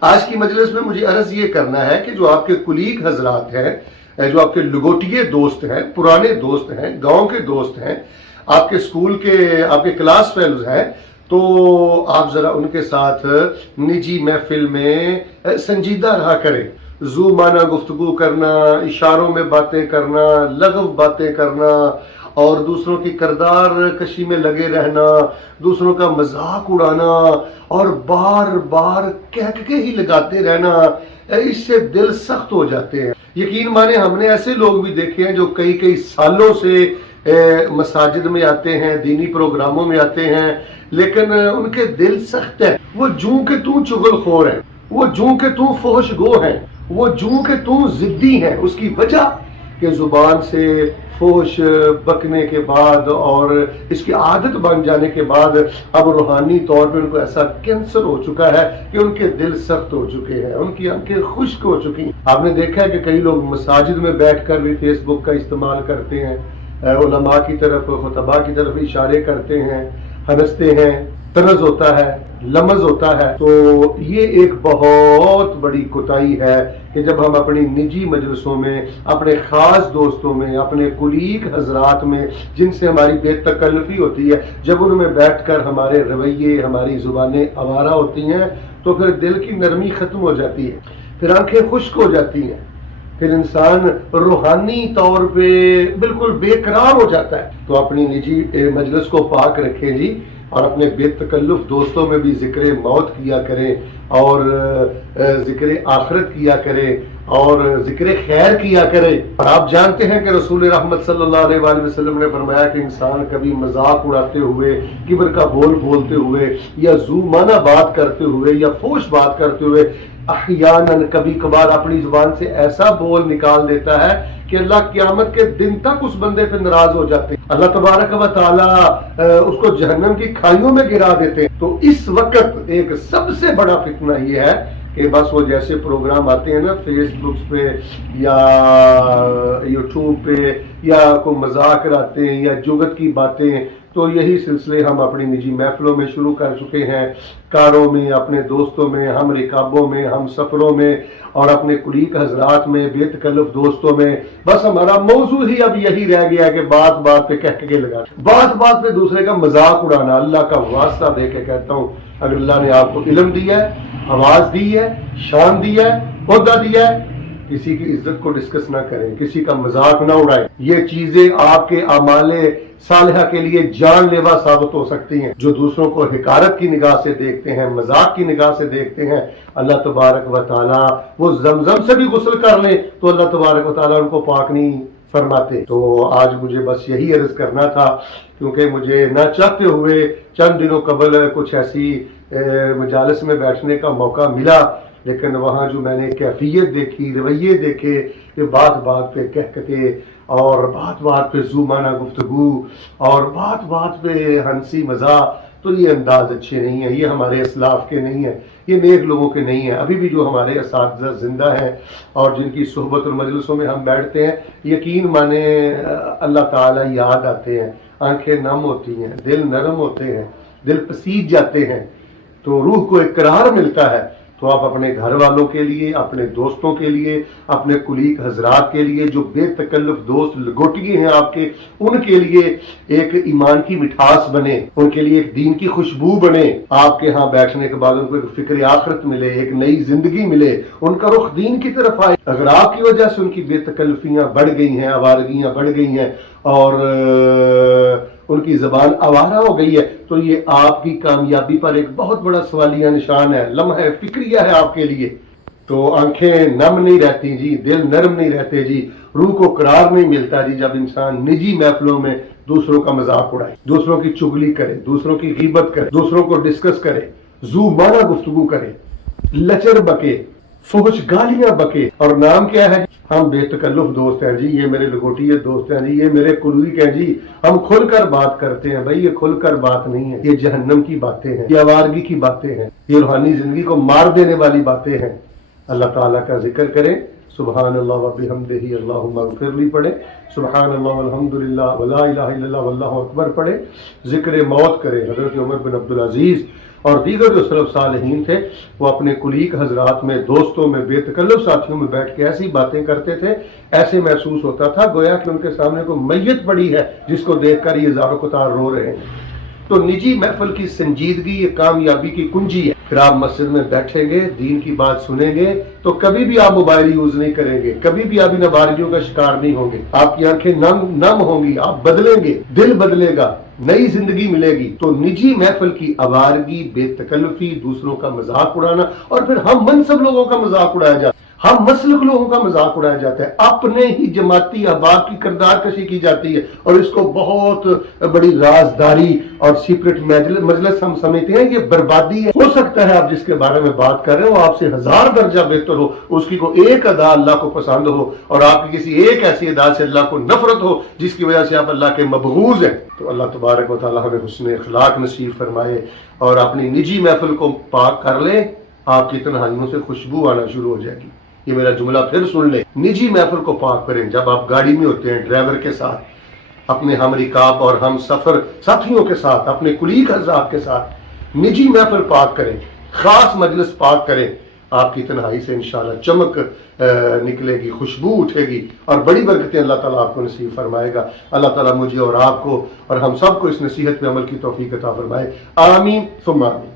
آج کی مجلس میں مجھے عرض یہ کرنا ہے کہ جو آپ کے کلیگ حضرات ہیں، جو آپ کے لگوٹیے دوست ہیں، پرانے دوست ہیں، گاؤں کے دوست ہیں، آپ کے اسکول کے آپ کے کلاس فیلوز ہیں، تو آپ ذرا ان کے ساتھ نجی محفل میں سنجیدہ رہا کریں۔ ذو معنی گفتگو کرنا، اشاروں میں باتیں کرنا، لغو باتیں کرنا اور دوسروں کی کردار کشی میں لگے رہنا، دوسروں کا مذاق اڑانا اور بار بار کہہ کے ہی لگاتے رہنا، اس سے دل سخت ہو جاتے ہیں۔ یقین مانے ہم نے ایسے لوگ بھی دیکھے ہیں جو کئی سالوں سے مساجد میں آتے ہیں، دینی پروگراموں میں آتے ہیں، لیکن ان کے دل سخت ہے۔ وہ جوں کہ تو چغل خور ہے، وہ جوں کہ تو فحش گو ہے، وہ جوں کہ تو ضدی ہے۔ اس کی وجہ کہ زبان سے فحش بکنے کے بعد اور اس کی عادت بن جانے کے بعد اب روحانی طور پہ ان کو ایسا کینسر ہو چکا ہے کہ ان کے دل سخت ہو چکے ہیں، ان کی آنکھیں خشک ہو چکی ہیں۔ آپ نے دیکھا ہے کہ کئی لوگ مساجد میں بیٹھ کر بھی فیس بک کا استعمال کرتے ہیں، علماء کی طرف، خطباء کی طرف اشارے کرتے ہیں، ہنستے ہیں، طرز ہوتا ہے، لمز ہوتا ہے۔ تو یہ ایک بہت بڑی کوتاہی ہے کہ جب ہم اپنی نجی مجلسوں میں، اپنے خاص دوستوں میں، اپنے کلیگ حضرات میں جن سے ہماری بے تکلفی ہوتی ہے، جب ان میں بیٹھ کر ہمارے رویے، ہماری زبانیں آوارہ ہوتی ہیں تو پھر دل کی نرمی ختم ہو جاتی ہے، پھر آنکھیں خشک ہو جاتی ہیں، پھر انسان روحانی طور پہ بالکل بے قرار ہو جاتا ہے۔ تو اپنی نجی مجلس کو پاک رکھیں جی، اور اپنے بے تکلف دوستوں میں بھی ذکر موت کیا کریں اور ذکر آخرت کیا کریں اور ذکر خیر کیا کریں۔ اور آپ جانتے ہیں کہ رسول رحمت صلی اللہ علیہ وآلہ وسلم نے فرمایا کہ انسان کبھی مذاق اڑاتے ہوئے، کبر کا بول بولتے ہوئے یا ذو معنی بات کرتے ہوئے یا فحش بات کرتے ہوئے احیاناً کبھی کبھار اپنی زبان سے ایسا بول نکال دیتا ہے کہ اللہ قیامت کے دن تک اس بندے پہ ناراض ہو جاتے ہیں، اللہ تبارک و تعالی اس کو جہنم کی کھائیوں میں گرا دیتے ہیں۔ تو اس وقت ایک سب سے بڑا فتنہ یہ ہے کہ بس وہ جیسے پروگرام آتے ہیں نا فیس بک پہ یا یوٹیوب پہ یا کوئی مذاق کراتے ہیں یا جگت کی باتیں، تو یہی سلسلے ہم اپنی نجی محفلوں میں شروع کر چکے ہیں، کاروں میں، اپنے دوستوں میں، ہم رکابوں میں، ہم سفروں میں اور اپنے کلیگ حضرات میں، بے تکلف دوستوں میں۔ بس ہمارا موضوع ہی اب یہی رہ گیا کہ بات بات پہ کہہ کے لگانا، بات بات پہ دوسرے کا مذاق اڑانا۔ اللہ کا واسطہ دے کے کہتا ہوں، اگر اللہ نے آپ کو علم دیا ہے، آواز دی ہے، شان دی ہے، عہدہ دیا ہے، کسی کی عزت کو ڈسکس نہ کریں، کسی کا مذاق نہ اڑائیں۔ یہ چیزیں آپ کے اعمال صالحہ کے لیے جان لیوا ثابت ہو سکتی ہیں۔ جو دوسروں کو حقارت کی نگاہ سے دیکھتے ہیں، مذاق کی نگاہ سے دیکھتے ہیں، اللہ تبارک و تعالی وہ زمزم سے بھی غسل کر لیں تو اللہ تبارک و تعالی ان کو پاک نہیں فرماتے۔ تو آج مجھے بس یہی عرض کرنا تھا، کیونکہ مجھے نہ چاہتے ہوئے چند دنوں قبل کچھ ایسی مجالس میں بیٹھنے کا موقع ملا، لیکن وہاں جو میں نے کیفیت دیکھی، رویے دیکھے کہ بات بات پہ کہکتے اور بات بات پہ ذو معنی گفتگو اور بات بات پہ ہنسی مزاح، تو یہ انداز اچھے نہیں ہیں، یہ ہمارے اسلاف کے نہیں ہیں، یہ نیک لوگوں کے نہیں ہیں۔ ابھی بھی جو ہمارے اساتذہ زندہ ہیں اور جن کی صحبت اور مجلسوں میں ہم بیٹھتے ہیں، یقین مانے اللہ تعالی یاد آتے ہیں، آنکھیں نم ہوتی ہیں، دل نرم ہوتے ہیں، دل پسیج جاتے ہیں، تو روح کو ایک قرار ملتا ہے۔ تو آپ اپنے گھر والوں کے لیے، اپنے دوستوں کے لیے، اپنے کلیگ حضرات کے لیے جو بے تکلف دوست لگوٹیے ہیں آپ کے، ان کے لیے ایک ایمان کی مٹھاس بنے، ان کے لیے ایک دین کی خوشبو بنے۔ آپ کے ہاں بیٹھنے کے بعد ان کو ایک فکر آخرت ملے، ایک نئی زندگی ملے، ان کا رخ دین کی طرف آئے۔ اگر آپ کی وجہ سے ان کی بے تکلفیاں بڑھ گئی ہیں، آوارگیاں بڑھ گئی ہیں اور ان کی زبان آوارہ ہو گئی ہے، تو یہ آپ کی کامیابی پر ایک بہت بڑا سوالیہ نشان ہے، لمحہ فکریہ ہے آپ کے لیے۔ تو آنکھیں نم نہیں رہتی جی، دل نرم نہیں رہتے جی، روح کو قرار نہیں ملتا جی، جب انسان نجی محفلوں میں دوسروں کا مذاق اڑائے، دوسروں کی چگلی کرے، دوسروں کی غیبت کرے، دوسروں کو ڈسکس کرے، ذو معنی گفتگو کرے، لچر بکے، فحش گالیاں بکے۔ اور نام کیا ہے؟ ہم بے تکلف دوست ہیں جی، یہ میرے لگوٹیے دوست ہیں جی، یہ میرے کلیگ ہیں جی، ہم کھل کر بات کرتے ہیں۔ بھائی یہ کھل کر بات نہیں ہے، یہ جہنم کی باتیں ہیں، یہ آوارگی کی باتیں ہیں، یہ روحانی زندگی کو مار دینے والی باتیں ہیں۔ اللہ تعالیٰ کا ذکر کریں، سبحان اللہ و بحمدہ اللہم اغفر لی پڑھیں، سبحان اللہ والحمدللہ ولا الہ الا اللہ واللہ اکبر پڑھیں، ذکر موت کریں، حضرت عمر بن عبدالعزیز اور دیگر جو سلف صالحین تھے وہ اپنے کلیگ حضرات میں، دوستوں میں، بے تکلف ساتھیوں میں بیٹھ کے ایسی باتیں کرتے تھے، ایسے محسوس ہوتا تھا گویا کہ ان کے سامنے کوئی میت پڑی ہے جس کو دیکھ کر یہ زار و قطار رو رہے ہیں۔ تو نجی محفل کی سنجیدگی یہ کامیابی کی کنجی ہے۔ پھر آپ مسجد میں بیٹھیں گے، دین کی بات سنیں گے تو کبھی بھی آپ موبائل یوز نہیں کریں گے، کبھی بھی آپ ان نواریوں کا شکار نہیں ہوں گے، آپ کی آنکھیں نم ہوں گی، آپ بدلیں گے، دل بدلے گا، نئی زندگی ملے گی۔ تو نجی محفل کی آوارگی، بے تکلفی، دوسروں کا مذاق اڑانا، اور پھر ہم منصب لوگوں کا مذاق اڑایا جاتا ہے، ہم مسلک لوگوں کا مذاق اڑایا جاتا ہے، اپنے ہی جماعتی احباب کی کردار کشی کی جاتی ہے، اور اس کو بہت بڑی رازداری اور سیکرٹ مجلس ہم سمجھتے ہیں، یہ بربادی ہے۔ ہو سکتا ہے آپ جس کے بارے میں بات کر رہے ہو آپ سے 1000 درجہ بہتر ہو، اس کی کوئی ایک ادا اللہ کو پسند ہو، اور آپ کی کسی ایک ایسی ادا سے اللہ کو نفرت ہو جس کی وجہ سے آپ اللہ کے مبغوض ہیں۔ تو اللہ تبارک و تعالیٰ ہمیں حسن اخلاق نصیب فرمائے، اور اپنی نجی محفل کو پاک کر لیں، آپ کی تنہائیوں سے خوشبو آنا شروع ہو جائے گی۔ یہ میرا جملہ پھر سن لیں، نجی محفل کو پاک کریں۔ جب آپ گاڑی میں ہوتے ہیں ڈرائیور کے ساتھ، اپنے ہم رکاب اور ہم سفر ساتھیوں کے ساتھ، اپنے کلیگ حضرات کے ساتھ نجی محفل پاک کریں، خاص مجلس پاک کریں، آپ کی تنہائی سے انشاءاللہ چمک نکلے گی، خوشبو اٹھے گی، اور بڑی برکتیں اللہ تعالیٰ آپ کو نصیب فرمائے گا۔ اللہ تعالیٰ مجھے اور آپ کو اور ہم سب کو اس نصیحت پہ عمل کی توفیق عطا فرمائے، آمین ثم آمین۔